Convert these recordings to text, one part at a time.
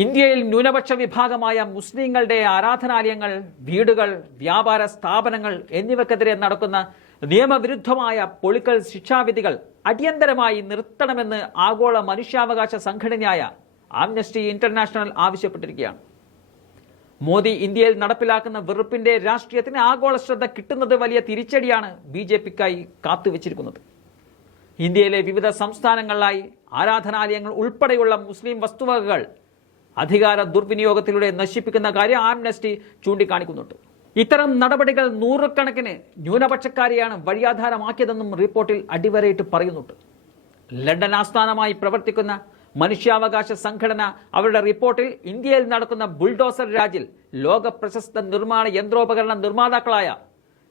ഇന്ത്യയിൽ ന്യൂനപക്ഷ വിഭാഗമായ മുസ്ലിങ്ങളുടെ ആരാധനാലയങ്ങൾ വീടുകൾ വ്യാപാര സ്ഥാപനങ്ങൾ എന്നിവക്കെതിരെ നടക്കുന്ന നിയമവിരുദ്ധമായ പൊളിക്കൽ ശിക്ഷാവിധികൾ അടിയന്തരമായി നിർത്തണമെന്ന് ആഗോള മനുഷ്യാവകാശ സംഘടനയായ ആംനസ്റ്റി ഇന്റർനാഷണൽ ആവശ്യപ്പെട്ടിരിക്കുകയാണ്. മോദി ഇന്ത്യയിൽ നടപ്പിലാക്കുന്ന വെറുപ്പിന്റെ രാഷ്ട്രീയത്തിന് ആഗോള ശ്രദ്ധ കിട്ടുന്നത് വലിയ തിരിച്ചടിയാണ് ബി ജെ പിക്കായി കാത്തുവച്ചിരിക്കുന്നത്. ഇന്ത്യയിലെ വിവിധ സംസ്ഥാനങ്ങളിലായി ആരാധനാലയങ്ങൾ ഉൾപ്പെടെയുള്ള മുസ്ലിം വസ്തുവകകൾ അധികാര ദുർവിനിയോഗത്തിലൂടെ നശിപ്പിക്കുന്ന കാര്യം ആംനസ്റ്റി ചൂണ്ടിക്കാണിക്കുന്നുണ്ട്. ഇത്തരം നടപടികൾ നൂറുകണക്കിന് ന്യൂനപക്ഷക്കാരെയാണ് വഴിയാധാരമാക്കിയതെന്നും റിപ്പോർട്ടിൽ അടിവരയിട്ട് പറയുന്നുണ്ട്. ലണ്ടൻ ആസ്ഥാനമായി പ്രവർത്തിക്കുന്ന മനുഷ്യാവകാശ സംഘടന അവരുടെ റിപ്പോർട്ടിൽ ഇന്ത്യയിൽ നടക്കുന്ന ബുൾഡോസർ രാജിൽ ലോക പ്രശസ്ത നിർമ്മാണ യന്ത്രോപകരണ നിർമ്മാതാക്കളായ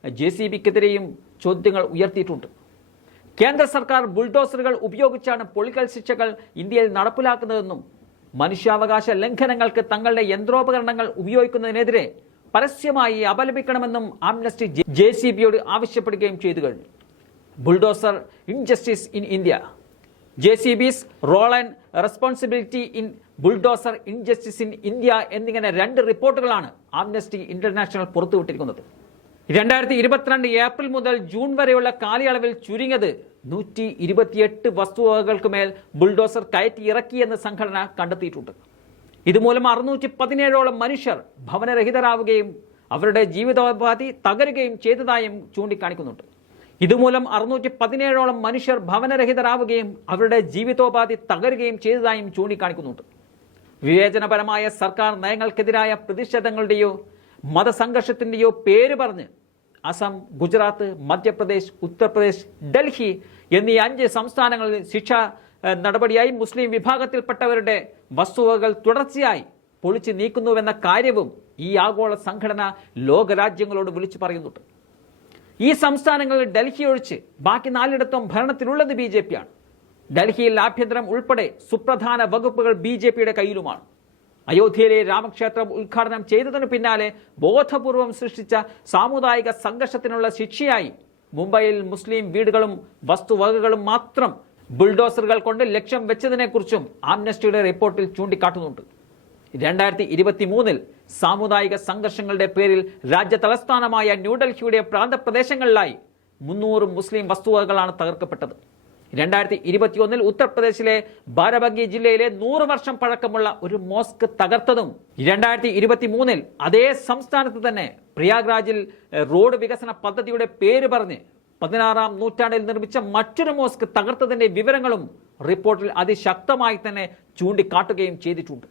ജെ സി ബിക്കെതിരെയും ചോദ്യങ്ങൾ ഉയർത്തിയിട്ടുണ്ട്. കേന്ദ്ര സർക്കാർ ബുൾഡോസറുകൾ ഉപയോഗിച്ചാണ് പൊളിക്കൽ ശിക്ഷകൾ ഇന്ത്യയിൽ നടപ്പിലാക്കുന്നതെന്നും മനുഷ്യാവകാശ ലംഘനങ്ങൾക്ക് തങ്ങളുടെ യന്ത്രോപകരണങ്ങൾ ഉപയോഗിക്കുന്നതിനെതിരെ പരസ്യമായി അപലപിക്കണമെന്നും ആംനസ്റ്റി ജെ സി ബിയോട് ആവശ്യപ്പെടുകയും ചെയ്തു കഴിഞ്ഞു. Bulldozer injustice in India. J C B's role and responsibility in bulldozer injustice in India എന്നിങ്ങനെ രണ്ട് റിപ്പോർട്ടുകളാണ് ആംനസ്റ്റി ഇന്റർനാഷണൽ പുറത്തുവിട്ടിരിക്കുന്നത്. രണ്ടായിരത്തി ഇരുപത്തിരണ്ട് ഏപ്രിൽ മുതൽ ജൂൺ വരെയുള്ള കാലയളവിൽ ചുരുങ്ങിയത് നൂറ്റി ഇരുപത്തിയെട്ട് വസ്തുവകകൾക്ക് മേൽ ബുൾഡോസർ കയറ്റി ഇറക്കിയെന്ന് സംഘടന കണ്ടെത്തിയിട്ടുണ്ട്. ഇതുമൂലം അറുന്നൂറ്റി പതിനേഴോളം മനുഷ്യർ ഭവനരഹിതരാവുകയും അവരുടെ ജീവിതോപാധി തകരുകയും ചെയ്തതായും ചൂണ്ടിക്കാണിക്കുന്നുണ്ട്. ഇതുമൂലം അറുന്നൂറ്റി പതിനേഴോളം മനുഷ്യർ ഭവനരഹിതരാവുകയും അവരുടെ ജീവിതോപാധി തകരുകയും ചെയ്തതായും ചൂണ്ടിക്കാണിക്കുന്നുണ്ട്. വിവേചനപരമായ സർക്കാർ നയങ്ങൾക്കെതിരായ പ്രതിഷേധങ്ങളുടെയോ മതസംഘർഷത്തിന്റെയോ പേര് പറഞ്ഞ് അസം ഗുജറാത്ത് മധ്യപ്രദേശ് ഉത്തർപ്രദേശ് ഡൽഹി എന്നീ അഞ്ച് സംസ്ഥാനങ്ങളിൽ ശിക്ഷ നടപടിയായി മുസ്ലിം വിഭാഗത്തിൽപ്പെട്ടവരുടെ വസ്തുവകകൾ തുടർച്ചയായി പൊളിച്ചു നീക്കുന്നുവെന്ന കാര്യവും ഈ ആഗോള സംഘടന ലോകരാജ്യങ്ങളോട് വിളിച്ചു പറയുന്നുണ്ട്. ഈ സംസ്ഥാനങ്ങളിൽ ഡൽഹി ഒഴിച്ച് ബാക്കി നാലിടത്തും ഭരണത്തിലുള്ളത് ബി ജെ പിയാണ് ഡൽഹിയിൽ ആഭ്യന്തരം ഉൾപ്പെടെ സുപ്രധാന വകുപ്പുകൾ ബി ജെ പിയുടെ കയ്യിലുമാണ്. അയോധ്യയിലെ രാമക്ഷേത്രം ഉദ്ഘാടനം ചെയ്തതിനു പിന്നാലെ ബോധപൂർവം സൃഷ്ടിച്ച സാമുദായിക സംഘർഷത്തിനുള്ള ശിക്ഷയായി മുംബൈയിൽ മുസ്ലിം വീടുകളും വസ്തുവകകളും മാത്രം ബുൾഡോസറുകൾ കൊണ്ട് ലക്ഷ്യം വെച്ചതിനെക്കുറിച്ചും ആംനസ്റ്റിയുടെ റിപ്പോർട്ടിൽ ചൂണ്ടിക്കാട്ടുന്നുണ്ട്. രണ്ടായിരത്തി ഇരുപത്തി മൂന്നിൽ സാമുദായിക സംഘർഷങ്ങളുടെ പേരിൽ രാജ്യ തലസ്ഥാനമായ ന്യൂഡൽഹിയുടെ പ്രാന്തപ്രദേശങ്ങളിലായി മുന്നൂറ് മുസ്ലിം വസ്തുവകകളാണ് തകർക്കപ്പെട്ടത്. രണ്ടായിരത്തി ഇരുപത്തിയൊന്നിൽ ഉത്തർപ്രദേശിലെ ബാരബങ്കി ജില്ലയിലെ നൂറ് വർഷം പഴക്കമുള്ള ഒരു മോസ്ക് തകർത്തതും രണ്ടായിരത്തി ഇരുപത്തി മൂന്നിൽ അതേ സംസ്ഥാനത്ത് തന്നെ പ്രയാഗ്രാജിൽ റോഡ് വികസന പദ്ധതിയുടെ പേര് പറഞ്ഞ് പതിനാറാം നൂറ്റാണ്ടിൽ നിർമ്മിച്ച മറ്റൊരു മോസ്ക് തകർത്തതിന്റെ വിവരങ്ങളും റിപ്പോർട്ടിൽ അതിശക്തമായി തന്നെ ചൂണ്ടിക്കാട്ടുകയും ചെയ്തിട്ടുണ്ട്.